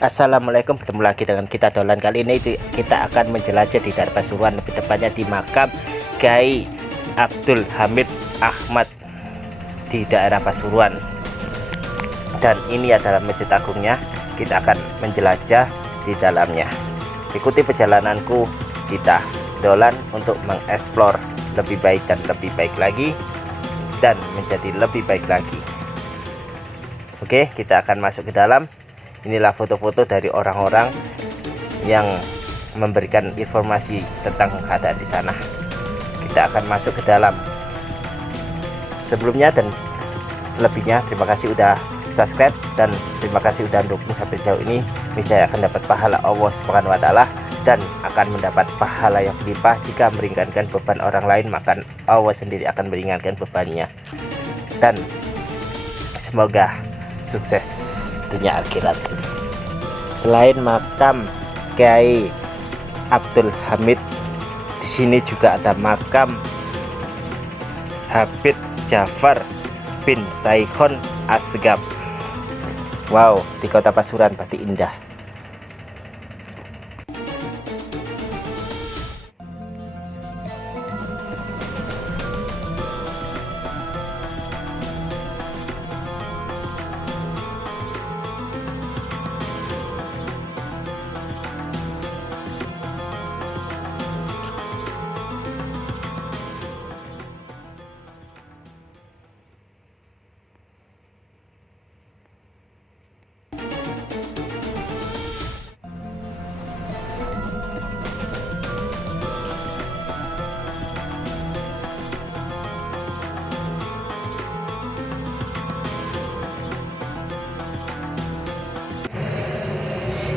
Assalamualaikum, bertemu lagi dengan kita Dolan. Kali ini kita akan menjelajah di daerah Pasuruan, lebih tepatnya di makam Kyai Abdul Hamid Ahmad di daerah Pasuruan. Dan ini adalah masjid agungnya. Kita akan menjelajah di dalamnya. Ikuti perjalananku kita Dolan untuk mengeksplor lebih baik dan lebih baik lagi, dan menjadi lebih baik lagi. Oke, kita akan masuk ke dalam. Inilah foto-foto dari orang-orang yang memberikan informasi tentang keadaan di sana. Kita akan masuk ke dalam. Sebelumnya dan selebihnya, terima kasih udah subscribe dan terima kasih udah dukung sampai sejauh ini. Niscaya akan dapat pahala Allah Subhanahu wa taala dan akan mendapat pahala yang berlimpah. Jika meringankan beban orang lain, maka Allah sendiri akan meringankan bebannya. Dan semoga sukses dunia akhirat. Selain makam Kyai Abdul Hamid, di sini juga ada makam Habib Jafar bin Saihon Asgab. Wow, di kota Pasuruan pasti indah.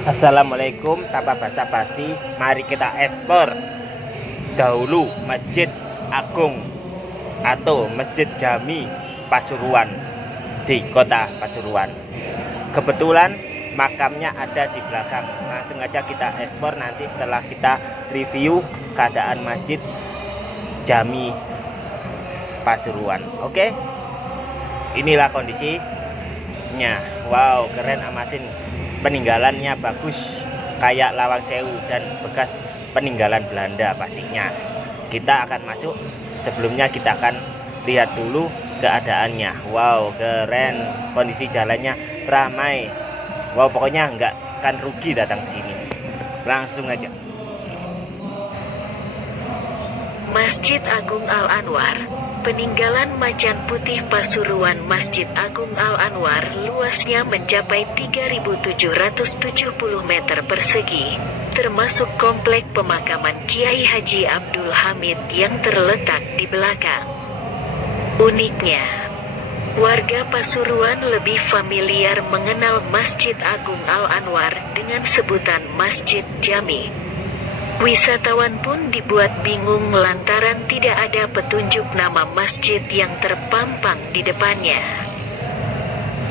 Assalamualaikum, tanpa basa-basi, mari kita eksplor dahulu Masjid Agung atau Masjid Jami Pasuruan di kota Pasuruan. Kebetulan makamnya ada di belakang. Langsung aja kita eksplor nanti setelah kita review keadaan Masjid Jami Pasuruan. Oke, inilah kondisinya. Wow, keren amasin. Peninggalannya bagus, kayak Lawang Sewu dan bekas peninggalan Belanda pastinya. Kita akan masuk. Sebelumnya kita akan lihat dulu keadaannya. Wow, keren. Kondisi jalannya ramai. Wow, pokoknya nggak akan rugi datang sini. Langsung aja. Masjid Agung Al-Anwar, peninggalan Macan Putih Pasuruan. Masjid Agung Al-Anwar luasnya mencapai 3.770 meter persegi, termasuk komplek pemakaman Kiai Haji Abdul Hamid yang terletak di belakang. Uniknya, warga Pasuruan lebih familiar mengenal Masjid Agung Al-Anwar dengan sebutan Masjid Jami. Wisatawan pun dibuat bingung lantaran tidak ada petunjuk nama masjid yang terpampang di depannya.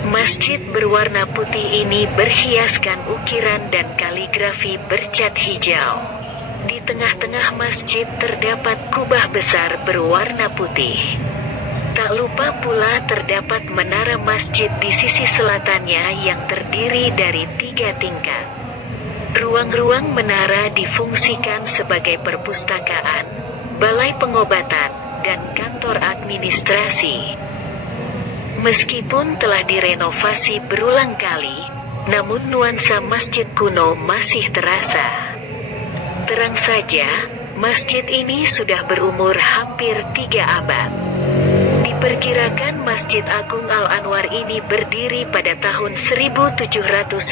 Masjid berwarna putih ini berhiaskan ukiran dan kaligrafi bercat hijau. Di tengah-tengah masjid terdapat kubah besar berwarna putih. Tak lupa pula terdapat menara masjid di sisi selatannya yang terdiri dari 3 tingkat. Ruang-ruang menara difungsikan sebagai perpustakaan, balai pengobatan, dan kantor administrasi. Meskipun telah direnovasi berulang kali, namun nuansa masjid kuno masih terasa. Terang saja, masjid ini sudah berumur hampir 3 abad. Diperkirakan Masjid Agung Al-Anwar ini berdiri pada tahun 1759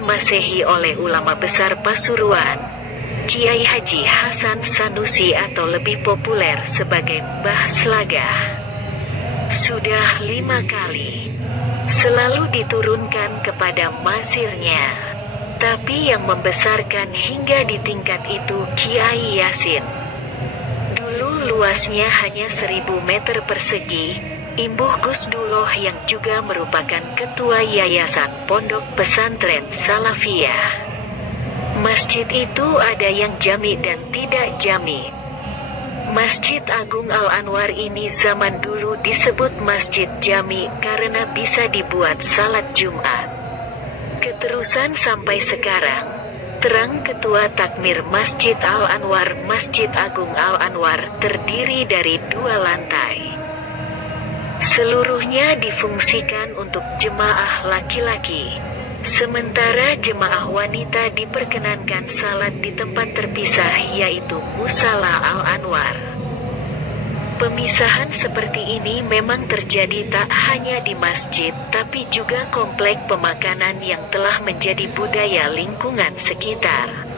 Masehi oleh ulama besar Pasuruan, Kiai Haji Hasan Sanusi atau lebih populer sebagai Mbah Slaga. Sudah 5 kali selalu diturunkan kepada mazirnya, tapi yang membesarkan hingga di tingkat itu Kiai Yasin. Luasnya hanya 1000 meter persegi. Imbuh Gus Duloh yang juga merupakan ketua Yayasan Pondok Pesantren Salafiyah. Masjid itu ada yang jami dan tidak jami. Masjid Agung Al-Anwar ini zaman dulu disebut Masjid Jami karena bisa dibuat salat Jumat. Terusan sampai sekarang, terang Ketua Takmir Masjid Al-Anwar Masjid Agung Al-Anwar terdiri dari 2 lantai. Seluruhnya difungsikan untuk jemaah laki-laki, sementara jemaah wanita diperkenankan salat di tempat terpisah yaitu Musala Al-Anwar. Pemisahan seperti ini memang terjadi tak hanya di masjid tapi juga komplek pemakanan yang telah menjadi budaya lingkungan sekitar.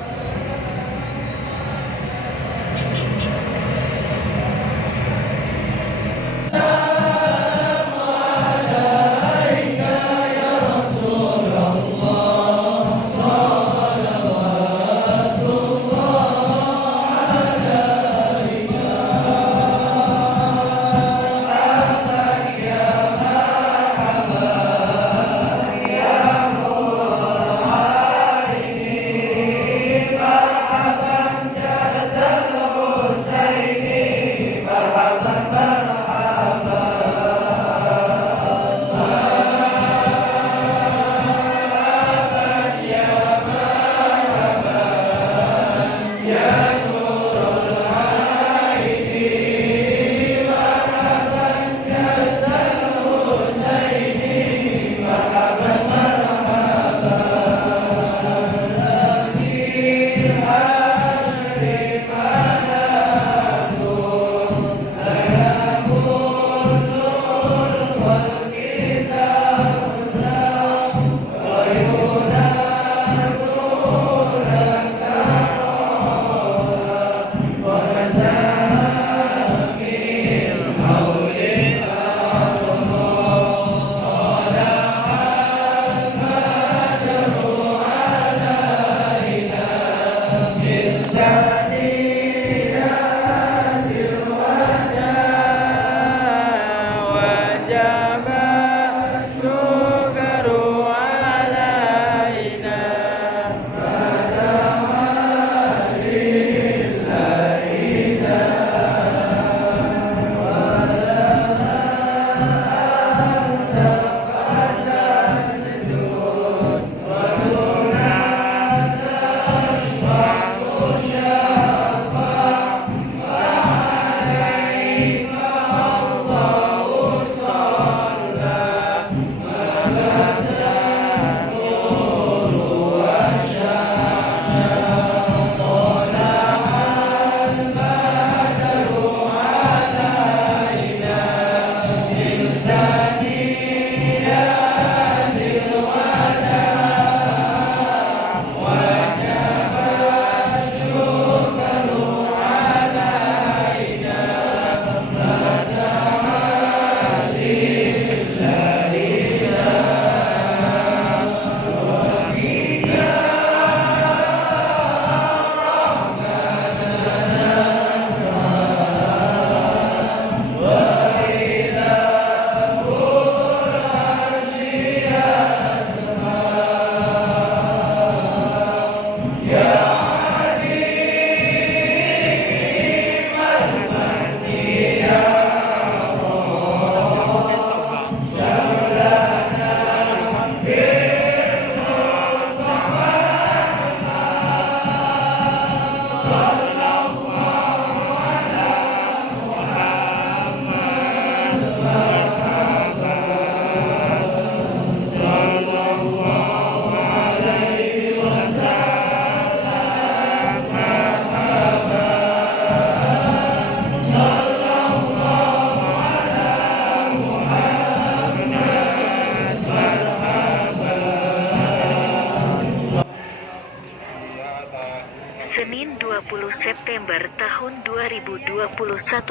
Senin 20 September tahun 2021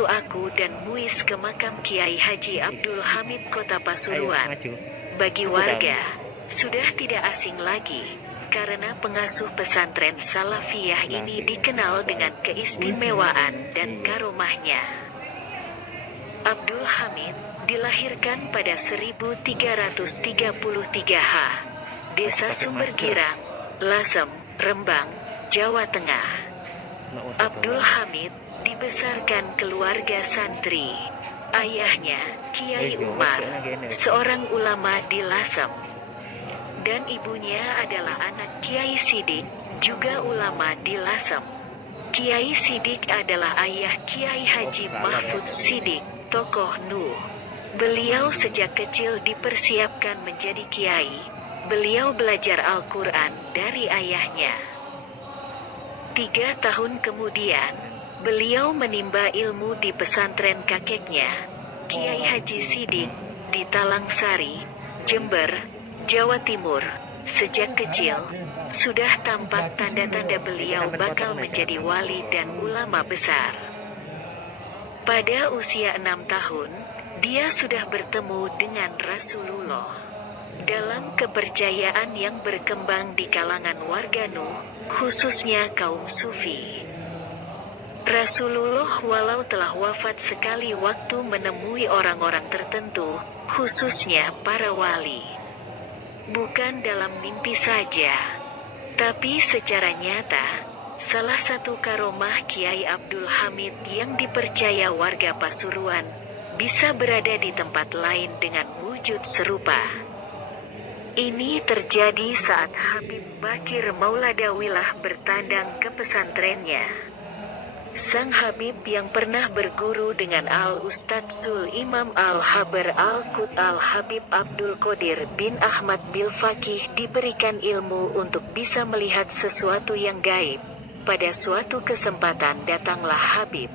aku dan Muis ke makam Kiai Haji Abdul Hamid Kota Pasuruan. Bagi warga, sudah tidak asing lagi, karena pengasuh pesantren Salafiyah ini dikenal dengan keistimewaan dan karomahnya. Abdul Hamid dilahirkan pada 1333 H, Desa Sumbergirang, Lasem, Rembang, Jawa Tengah. Abdul Hamid dibesarkan keluarga santri. Ayahnya, Kiai Umar, seorang ulama di Lasem. dan ibunya adalah anak Kiai Sidik, juga ulama di Lasem. Kiai Sidik adalah ayah Kiai Haji Mahfud Sidik, tokoh NU. Beliau sejak kecil dipersiapkan menjadi kiai. Beliau belajar Al-Quran dari ayahnya. 3 tahun kemudian, beliau menimba ilmu di pesantren kakeknya, Kiai Haji Sidik, di Talangsari, Jember, Jawa Timur. Sejak kecil, sudah tampak tanda-tanda beliau bakal menjadi wali dan ulama besar. Pada usia 6 tahun, dia sudah bertemu dengan Rasulullah. Dalam kepercayaan yang berkembang di kalangan warga Nuh, khususnya kaum Sufi, Rasulullah walau telah wafat sekali waktu menemui orang-orang tertentu, khususnya para wali. Bukan dalam mimpi saja, tapi secara nyata, salah satu karomah Kiai Abdul Hamid yang dipercaya warga Pasuruan, bisa berada di tempat lain dengan wujud serupa. Ini terjadi saat Habib Bakir Mauladawilah bertandang ke pesantrennya. Sang Habib yang pernah berguru dengan Al-Ustadzul Imam Al-Habar Al-Qut Al-Habib Abdul Qadir bin Ahmad Bilfaqih diberikan ilmu untuk bisa melihat sesuatu yang gaib. Pada suatu kesempatan datanglah Habib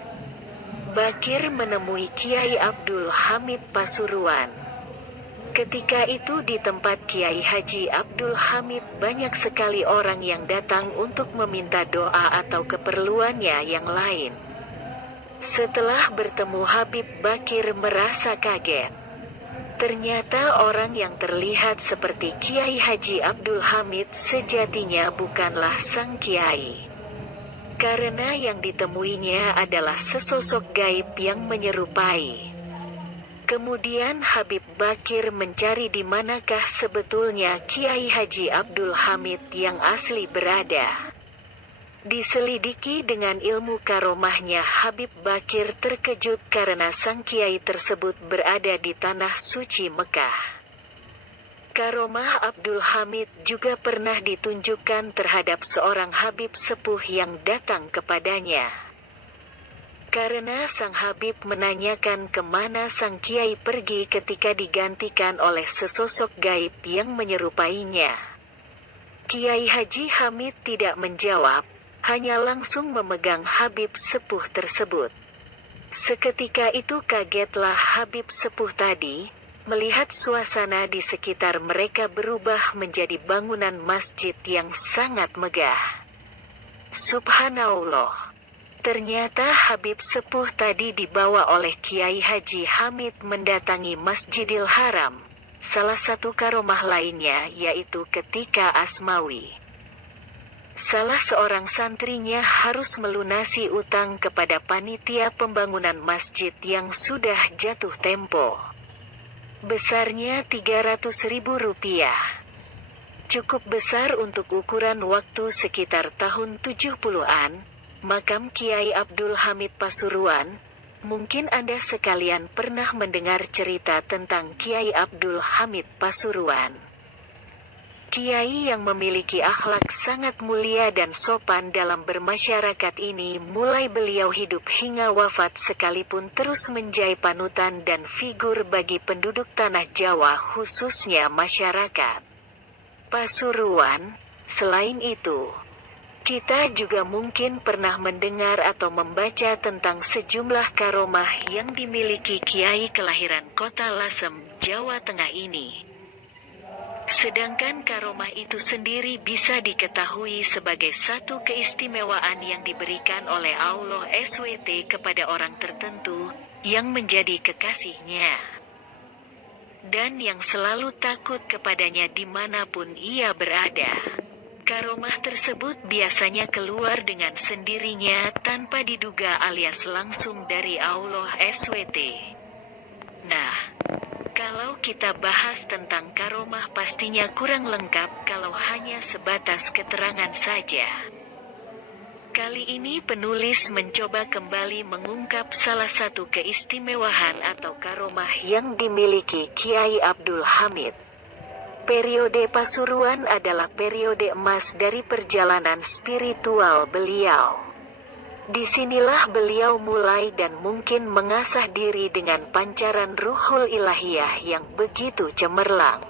Bakir menemui Kiai Abdul Hamid Pasuruan. Ketika itu di tempat Kiai Haji Abdul Hamid banyak sekali orang yang datang untuk meminta doa atau keperluannya yang lain. Setelah bertemu Habib Bakir merasa kaget. Ternyata orang yang terlihat seperti Kiai Haji Abdul Hamid sejatinya bukanlah sang Kiai. Karena yang ditemuinya adalah sesosok gaib yang menyerupai. Kemudian Habib Bakir mencari di manakah sebetulnya Kiai Haji Abdul Hamid yang asli berada. Diselidiki dengan ilmu karomahnya, Habib Bakir terkejut karena sang Kiai tersebut berada di tanah suci Mekah. Karomah Abdul Hamid juga pernah ditunjukkan terhadap seorang Habib sepuh yang datang kepadanya. Karena sang Habib menanyakan kemana sang Kiai pergi ketika digantikan oleh sesosok gaib yang menyerupainya. Kiai Haji Hamid tidak menjawab, hanya langsung memegang Habib sepuh tersebut. Seketika itu kagetlah Habib sepuh tadi, melihat suasana di sekitar mereka berubah menjadi bangunan masjid yang sangat megah. Subhanallah. Ternyata Habib sepuh tadi dibawa oleh Kiai Haji Hamid mendatangi Masjidil Haram. Salah satu karomah lainnya yaitu ketika Asmawi, salah seorang santrinya harus melunasi utang kepada panitia pembangunan masjid yang sudah jatuh tempo. Besarnya Rp300.000. Cukup besar untuk ukuran waktu sekitar tahun 70-an. Makam Kiai Abdul Hamid Pasuruan. Mungkin Anda sekalian pernah mendengar cerita tentang Kiai Abdul Hamid Pasuruan. Kiai yang memiliki akhlak sangat mulia dan sopan dalam bermasyarakat ini, mulai beliau hidup hingga wafat sekalipun terus menjadi panutan dan figur bagi penduduk tanah Jawa, khususnya masyarakat Pasuruan. Selain itu, kita juga mungkin pernah mendengar atau membaca tentang sejumlah karomah yang dimiliki Kiai kelahiran kota Lasem, Jawa Tengah ini. Sedangkan karomah itu sendiri bisa diketahui sebagai satu keistimewaan yang diberikan oleh Allah SWT kepada orang tertentu, yang menjadi kekasihnya. Dan yang selalu takut kepadanya dimanapun ia berada. Karomah tersebut biasanya keluar dengan sendirinya tanpa diduga alias langsung dari Allah SWT. Nah, kalau kita bahas tentang karomah pastinya kurang lengkap kalau hanya sebatas keterangan saja. Kali ini penulis mencoba kembali mengungkap salah satu keistimewaan atau karomah yang dimiliki Kiai Abdul Hamid. Periode Pasuruan adalah periode emas dari perjalanan spiritual beliau. Disinilah beliau mulai dan mungkin mengasah diri dengan pancaran ruhul ilahiyah yang begitu cemerlang.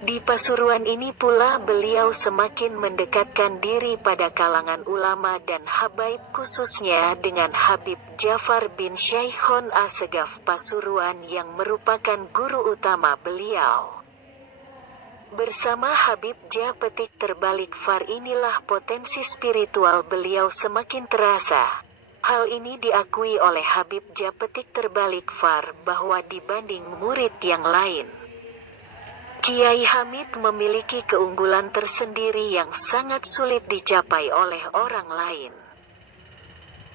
Di Pasuruan ini pula beliau semakin mendekatkan diri pada kalangan ulama dan habaib, khususnya dengan Habib Jafar bin Syekhon Assegaf Pasuruan yang merupakan guru utama beliau. Bersama Habib Ja Petik Terbalik Far inilah potensi spiritual beliau semakin terasa. Hal ini diakui oleh Habib Ja Petik Terbalik Far bahwa dibanding murid yang lain, Kiai Hamid memiliki keunggulan tersendiri yang sangat sulit dicapai oleh orang lain.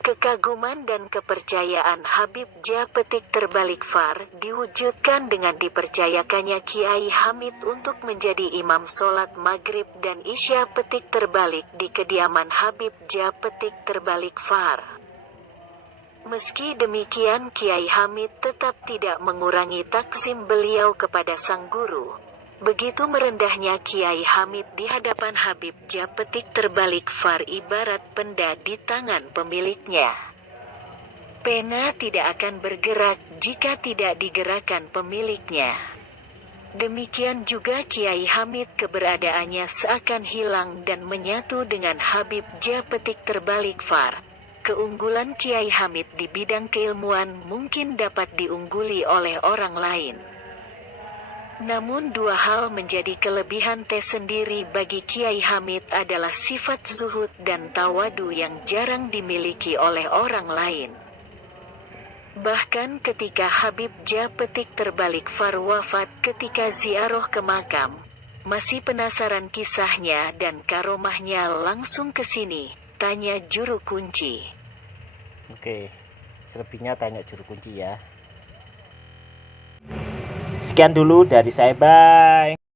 Kekaguman dan kepercayaan Habib Ja Petik Terbalik Far diwujudkan dengan dipercayakannya Kiai Hamid untuk menjadi imam sholat maghrib dan isya petik terbalik di kediaman Habib Ja Petik Terbalik Far. Meski demikian, Kiai Hamid tetap tidak mengurangi takzim beliau kepada sang guru. Begitu merendahnya Kiai Hamid di hadapan Habib Ja Petik Terbalik Far ibarat penda di tangan pemiliknya. Pena tidak akan bergerak jika tidak digerakkan pemiliknya. Demikian juga Kiai Hamid keberadaannya seakan hilang dan menyatu dengan Habib Ja Petik Terbalik Far. Keunggulan Kiai Hamid di bidang keilmuan mungkin dapat diungguli oleh orang lain. Namun dua hal menjadi kelebihan tersendiri bagi Kiai Hamid adalah sifat zuhud dan tawadu yang jarang dimiliki oleh orang lain. Bahkan ketika Habib Ja Petik Terbalik Far wafat ketika ziarah ke makam, masih penasaran kisahnya dan karomahnya langsung ke sini, tanya juru kunci. Oke, selebihnya tanya juru kunci ya. Sekian dulu dari saya, bye.